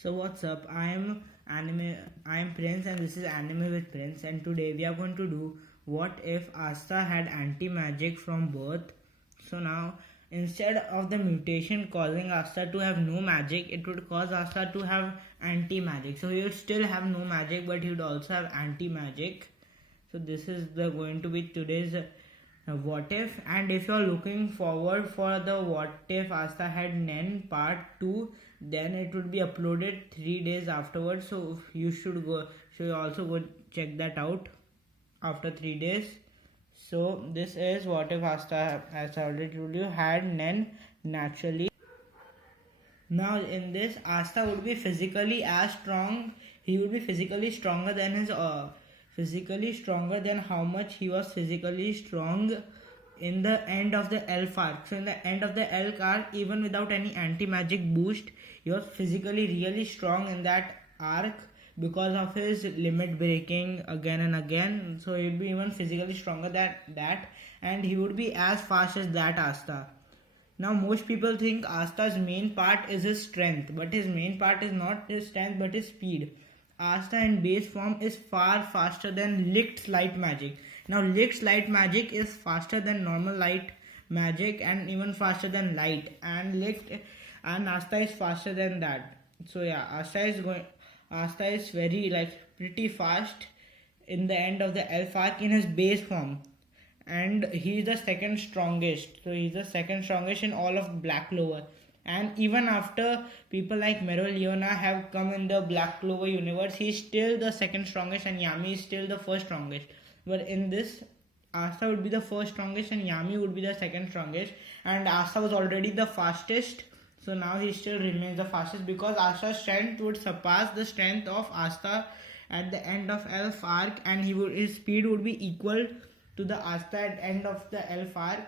So what's up? I am Prince and this is Anime with Prince, and today we are going to do what if Asta had anti-magic from birth. So now instead of the mutation causing Asta to have no magic, it would cause Asta to have anti-magic. So he would still have no magic, but he would also have anti-magic. So this is the going to be today's what if. And if you're looking forward for the what if Asta had Nen part 2, then it would be uploaded 3 days afterwards, so you should also go check that out after 3 days. So this is what if Asta, as I already told you, had Nen naturally. Now in this, Asta would be physically as strong. He would be physically stronger than how much he was physically strong in the end of the elf arc. So in the end of the elf arc, even without any anti-magic boost, he was physically really strong in that arc because of his limit breaking again and again. So he would be even physically stronger than that, and he would be as fast as that Asta. Now most people think Asta's main part is his strength, but his main part is not his strength but his speed. Asta in base form is far faster than Lict's light magic. Now Lict's light magic is faster than normal light magic and even faster than light, and Asta is faster than that. So yeah, Asta is very pretty fast in the end of the elf arc in his base form, and he's the second strongest. So he's the second strongest in all of Black Clover. And even after people like Mereoleona have come in the Black Clover universe, he's still the second strongest and Yami is still the first strongest. But in this, Asta would be the first strongest and Yami would be the second strongest. And Asta was already the fastest, so now he still remains the fastest because Asta's strength would surpass the strength of Asta at the end of Elf arc, and his speed would be equal to the Asta at end of the elf arc.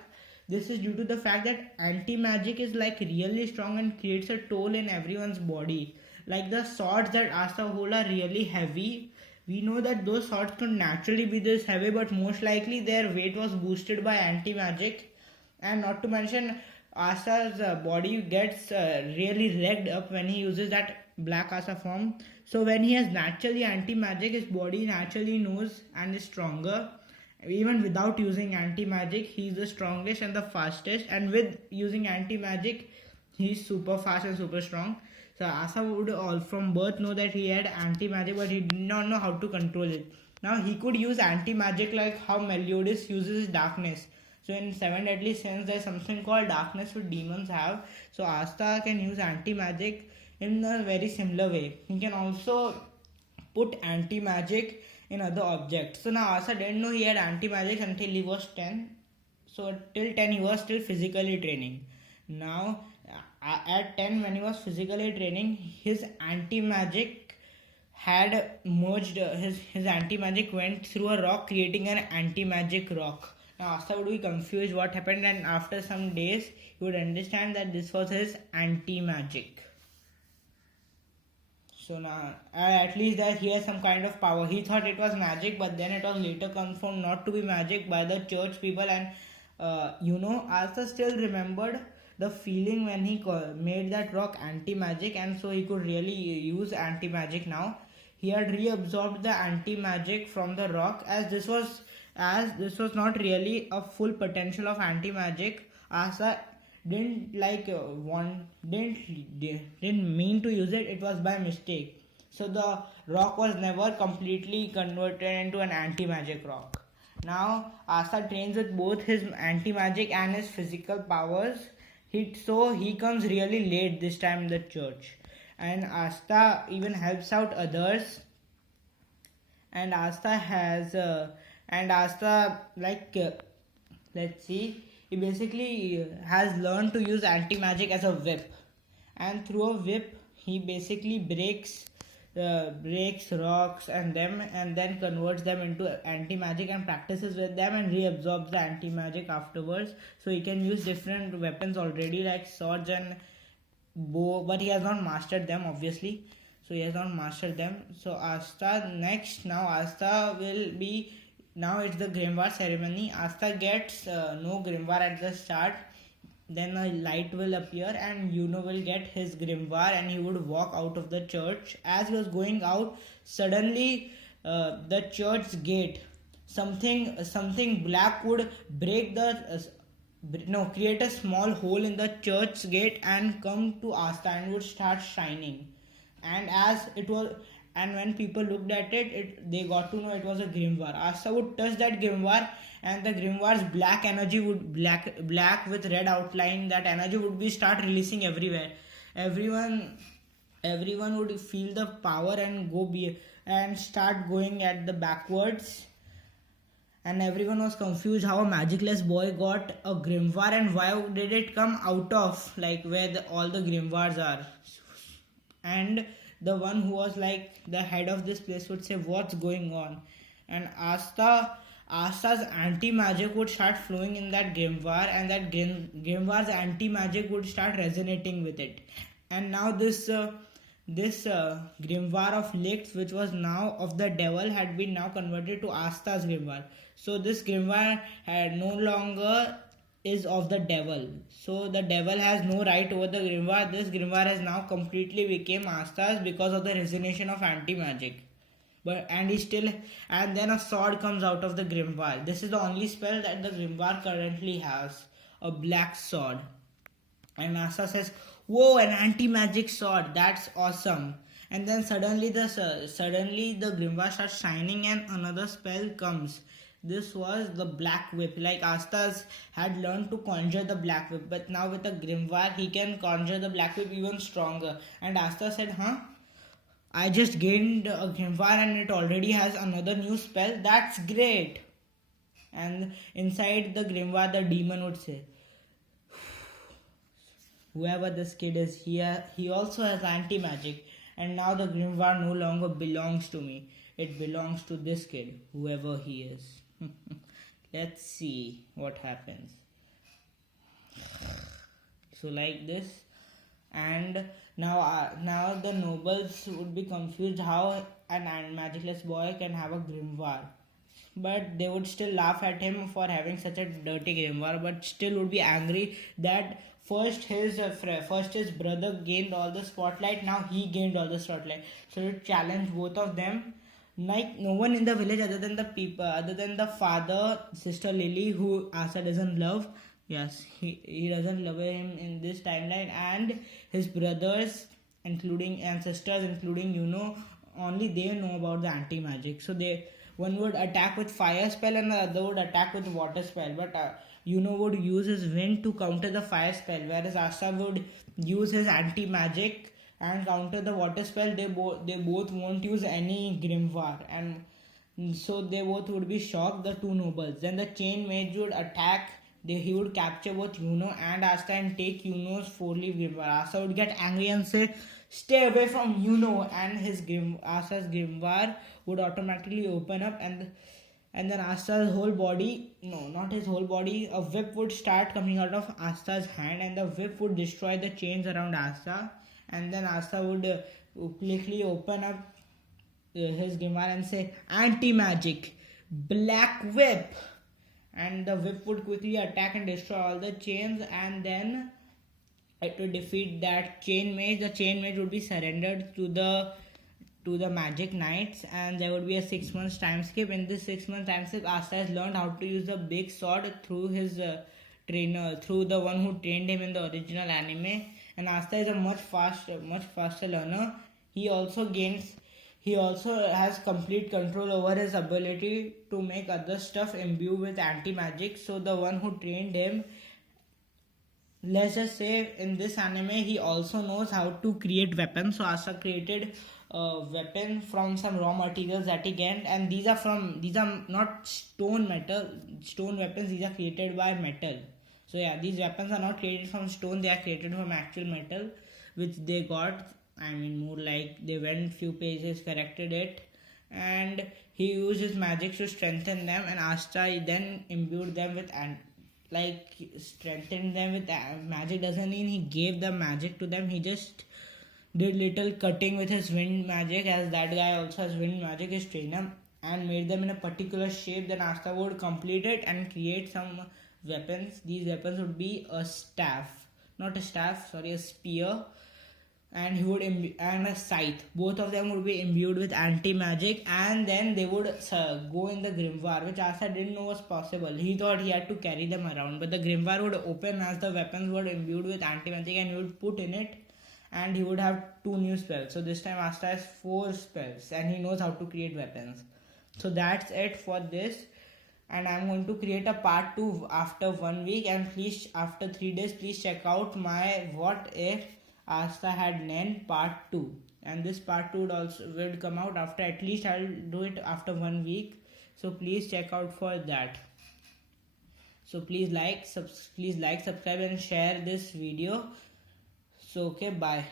This is due to the fact that anti-magic is really strong and creates a toll in everyone's body. Like the swords that Asta hold are really heavy. We know that those swords could naturally be this heavy, but most likely their weight was boosted by anti-magic. And not to mention, Asta's body gets really wrecked up when he uses that black Asta form. So when he has naturally anti-magic, his body naturally knows and is stronger. Even without using anti-magic, he's the strongest and the fastest, and with using anti-magic, he's super fast and super strong. So Asta would all from birth know that he had anti-magic, but he did not know how to control it. Now he could use anti-magic like how Meliodas uses darkness. So in 7 Deadly Sins, there's something called darkness which demons have. So Asta can use anti-magic in a very similar way. He can also put anti-magic in other objects. So now Asta didn't know he had anti-magic until he was 10. So till 10 he was still physically training. Now at 10, when he was physically training, his anti-magic had merged, his anti-magic went through a rock, creating an anti-magic rock. Now Asta would be confused what happened, and after some days he would understand that this was his anti-magic. So now, at least that he has some kind of power. He thought it was magic, but then it was later confirmed not to be magic by the church people. And Asta still remembered the feeling when he made that rock anti-magic, and so he could really use anti-magic now. He had reabsorbed the anti-magic from the rock, as this was not really a full potential of anti-magic. Asta didn't mean to use it. It was by mistake. So the rock was never completely converted into an anti-magic rock. Now Asta trains with both his anti-magic and his physical powers. So he comes really late this time in the church, and Asta even helps out others. And Asta has let's see, he basically has learned to use anti-magic as a whip, and through a whip he basically breaks rocks and then converts them into anti-magic and practices with them and reabsorbs the anti-magic afterwards. So he can use different weapons already, like swords and bow, but he has not mastered them, obviously. So he has not mastered them. So now it's the Grimoire ceremony. Asta gets no Grimoire at the start. then a light will appear and Yuno will get his grimoire and he would walk out of the church. As he was going out, suddenly the church gate, something black would break the create a small hole in the church gate and come to Asta and would start shining. And as it was, and when people looked at it, they got to know it was a grimoire. Asta would touch that grimoire, and the grimoire's black energy would black with red outline. That energy would be start releasing everywhere. Everyone would feel the power and and start going at the backwards. And everyone was confused how a magicless boy got a grimoire and why did it come out of like where all the grimoires are. And the one who was like the head of this place would say, what's going on? And Asta's anti-magic would start flowing in that grimoire, and that grimoire's anti-magic would start resonating with it. And now this grimoire of Lix, which was now of the devil, had been now converted to Asta's grimoire. So this grimoire had no longer is of the devil. So the devil has no right over the grimoire. This grimoire has now completely became Asta's because of the resonation of anti-magic. And then a sword comes out of the grimoire. This is the only spell that the grimoire currently has, a black sword. And Asta says, "Whoa, an anti-magic sword! That's awesome!" And then suddenly the grimoire starts shining, and another spell comes. This was the black whip. Like Asta's had learned to conjure the black whip, but now with the grimoire he can conjure the black whip even stronger. And Asta said, "Huh? I just gained a grimoire and it already has another new spell. That's great." And inside the grimoire, the demon would say, "Whoever this kid is, he also has anti-magic, and now the grimoire no longer belongs to me. It belongs to this kid, whoever he is." Let's see what happens. So like this, and now the nobles would be confused how an magicless boy can have a grimoire, but they would still laugh at him for having such a dirty grimoire, but still would be angry that first his brother gained all the spotlight, now he gained all the spotlight. So it challenged both of them. Like no one in the village other than the father, sister Lily, who Asa doesn't love. Yes, he doesn't love him in this timeline, and his brothers, including and sisters, including only they know about the anti-magic. So one would attack with fire spell and the other would attack with water spell. But would use his wind to counter the fire spell, whereas Asa would use his anti-magic and counter the water spell. They both won't use any grimoire, and so they both would be shocked, the two nobles. Then the chain mage would attack. He would capture both and Asta and take Yuno's 4-leaf grimoire. Asta would get angry and say, "Stay away from and Asta's grimoire would automatically open up, and then Asta's whole body, no, not his whole body, a whip would start coming out of Asta's hand, and the whip would destroy the chains around Asta. And then Asta would quickly open up his grimoire and say, "Anti-magic, black whip." And the whip would quickly attack and destroy all the chains, and then to defeat that chain mage, the chain mage would be surrendered to the magic knights, and there would be a 6 months time skip. In this 6 months time skip, Asta has learned how to use the big sword through his trainer, through the one who trained him in the original anime. And Asta is a much faster learner. He also has complete control over his ability to make other stuff imbue with anti-magic. So the one who trained him, let's just say in this anime, he also knows how to create weapons. So Asta created a weapon from some raw materials that he gained, and these are not stone weapons. These are created by metal. So yeah, these weapons are not created from stone, they are created from actual metal, which they got. I mean, more like they went few pages, corrected it, and he used his magic to strengthen them, and Asta then imbued them with strengthened them with magic. Doesn't mean he gave the magic to them, he just did little cutting with his wind magic, as that guy also has wind magic, his trainer, and made them in a particular shape. Then Asta would complete it and create some weapons. These weapons would be a spear, and he would and a scythe. Both of them would be imbued with anti-magic, and then they would go in the grimoire, which Asta didn't know was possible. He thought he had to carry them around, but the grimoire would open as the weapons were imbued with anti-magic, and he would put in it, and he would have 2 new spells. So this time Asta has 4 spells, and he knows how to create weapons. So that's it for this, and I'm going to create a part 2 after 1 week, and please, after 3 days, please check out my What If Asta Had Nen part 2, and this part 2 would come out after, at least I'll do it after 1 week, so please check out for that. So please like, subscribe and share this video. So okay, bye.